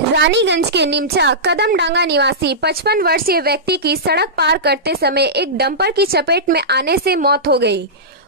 रानीगंज के निमचा कदमडांगा निवासी 55 वर्षीय व्यक्ति की सड़क पार करते समय एक डंपर की चपेट में आने से मौत हो गई।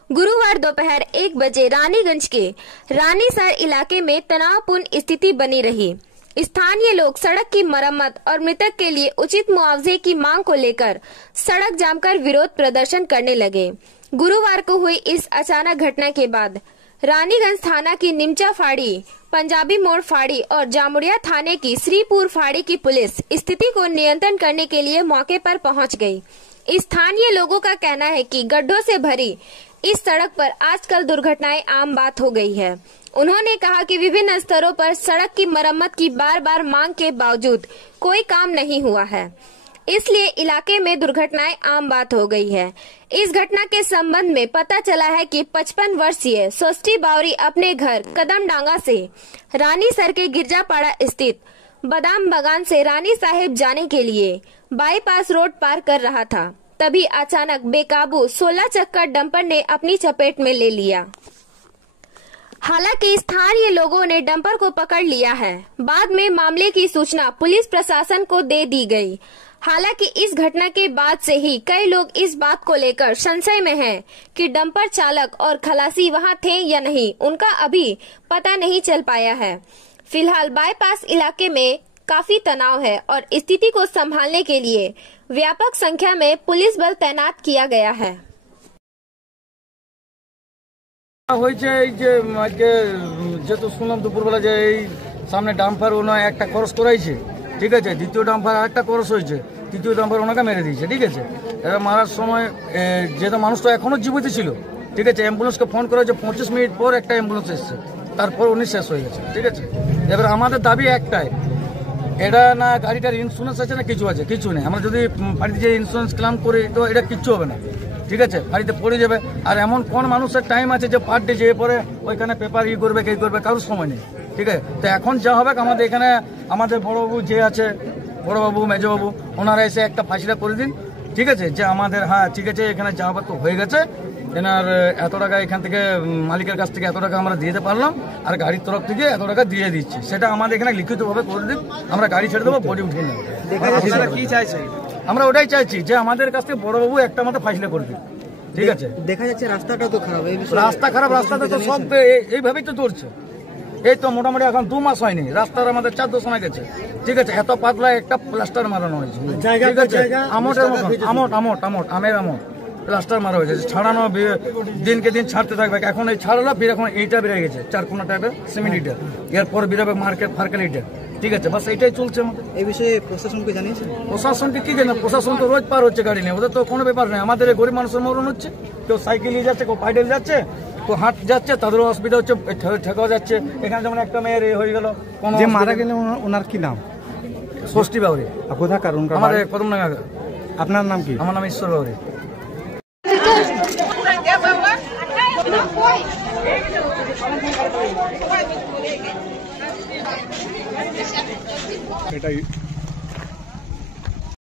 गुरुवार दोपहर 1 बजे रानीगंज के रानीसर इलाके में तनावपूर्ण स्थिति बनी रही। स्थानीय लोग सड़क की मरम्मत और मृतक के लिए उचित मुआवजे की मांग को लेकर सड़क जाम कर विरोध प्रदर्शन करने लगे। गुरुवार को हुई इस अचानक घटना के बाद रानीगंज थाना की निमचा फाड़ी, पंजाबी मोड़ फाड़ी और जामुड़िया थाने की श्रीपुर फाड़ी की पुलिस स्थिति को नियंत्रण करने के लिए मौके पर पहुंच गई। स्थानीय लोगों का कहना है कि गड्ढों से भरी इस सड़क पर आजकल दुर्घटनाएं आम बात हो गई है। उन्होंने कहा कि विभिन्न स्तरों पर सड़क की मरम्मत की बार बार मांग के बावजूद कोई काम नहीं हुआ है, इसलिए इलाके में दुर्घटनाएं आम बात हो गई है। इस घटना के संबंध में पता चला है कि 55 वर्षीय सोस्टी बावरी अपने घर कदमडांगा से रानीसर के गिरजापाड़ा स्थित बादाम बागान से रानी साहिब जाने के लिए बाईपास रोड पार कर रहा था। तभी अचानक बेकाबू 16 चक्कर डंपर ने अपनी चपेट में ले लिया। हालांकि स्थानीय लोगों ने डंपर को पकड़ लिया है। बाद में मामले की सूचना पुलिस प्रशासन को दे दी गई। हालांकि इस घटना के बाद से ही कई लोग इस बात को लेकर संशय में हैं कि डंपर चालक और खलासी वहां थे या नहीं, उनका अभी पता नहीं चल पाया है। फिलहाल बाईपास इलाके में काफी तनाव है और स्थिति को संभालने के लिए व्यापक संख्या में पुलिस बल तैनात किया गया है। যেহেতু শুনলাম দুপুরবেলা যে এই সামনে ডাম্পার ওনা একটা ক্রস করাইছে, ঠিক আছে, দ্বিতীয় ডাম্পার আরেকটা ক্রস হয়েছে, তৃতীয় ডাম্পার ওনাকে মেরে দিয়েছে, ঠিক আছে। এবার মারার সময় যেহেতু মানুষটা এখনো জীবিত ছিল, ঠিক আছে, অ্যাম্বুলেন্সকে ফোন করা হয়েছে, 25 মিনিট পর একটা অ্যাম্বুলেন্স এসছে, তারপর উনি শেষ হয়ে গেছে, ঠিক আছে। এবার আমাদের দাবি একটাই, এটা না গাড়িটার ইন্স্যুরেন্স আছে না কিছু আছে, কিছু নেই। আমরা যদি বাড়িতে যে ইন্স্যুরেন্স ক্লেম করি তো এটা কিচ্ছু হবে না, ঠিক আছে, বাড়িতে পড়ে যাবে। আর এমন কোন মানুষের টাইম আছে যে পার ডে যেয়ে পরে ওইখানে পেপার করবে, কে করবে, কারোর সময় নেই, ঠিক আছে। তো এখন যা হবে আমাদের এখানে আমাদের বড়বাবু যে আছে, বড়বাবু মেজবাবু, ওনারা এসে একটা ফাঁসিটা করে দিন, ঠিক আছে, যে আমাদের হ্যাঁ ঠিক আছে এখানে যা হবে তো হয়ে গেছে, এনার এত টাকা এখান থেকে মালিকের কাছ থেকে এত টাকা আমরা দিতে পারলাম আর গাড়ির তরফ থেকে এত টাকা দিয়ে দিচ্ছি, সেটা আমাদের এখানে লিখিতভাবে করে দিন, আমরা গাড়ি ছেড়ে দেবো, বডি উঠিয়ে নেব। কি চাইছে? আমরা ওটাই চাইছি যে আমাদের কাছ থেকে বড়বাবু একটা মতো ফাইসলা করে দিন, ঠিক আছে। দেখা যাচ্ছে রাস্তাটা তো খারাপ, রাস্তা খারাপ, রাস্তাতে তো সব এইভাবেই তো চলছে। এই তো মোটামুটি এখন 2 মাস হয়নি, রাস্তার আমাদের 4 সময় গেছে, ঠিক আছে। এত পাতলা একটা প্লাস্টার মারানো হয়েছে, ঠিক আছে, আমটের মতন আমের আমট প্লাস্টার মারা হয়েছে, ছাড়ানো দিনকে দিন ছাড়তে থাকবে। এখন এই ছাড়লো, ফির এখন এইটা বেড়ে গেছে 4 কোনা টাইপের সিমেন্ট ইটার, এরপর বেরোবে মার্কেট ফার্কেল ইটার, ঠিক আছে। বাস এইটাই চলছে আমাদের। এই বিষয়ে প্রশাসনকে জানিয়েছে? প্রশাসনকে কি জানা, প্রশাসন তো রোজ পার হচ্ছে গাড়ি নিয়ে, ওদের তো কোনো ব্যাপার নেই। আমাদের গরিব মানুষের মরণ হচ্ছে, কেউ সাইকেল নিয়ে যাচ্ছে, কেউ পাইডেল যাচ্ছে, কেউ হাট যাচ্ছে, তাদেরও অসুবিধা হচ্ছে, ঠেকাও যাচ্ছে। এখানে যেমন একটা মেয়ের হয়ে গেল, যে মারা গেলে, ওনার কি নাম? ষষ্ঠী বাউরি। কোথাকার? আমাদের কদমডাঙ্গা। আপনার নাম কি? আমার নাম ঈশ্বর বাউরি। এটাই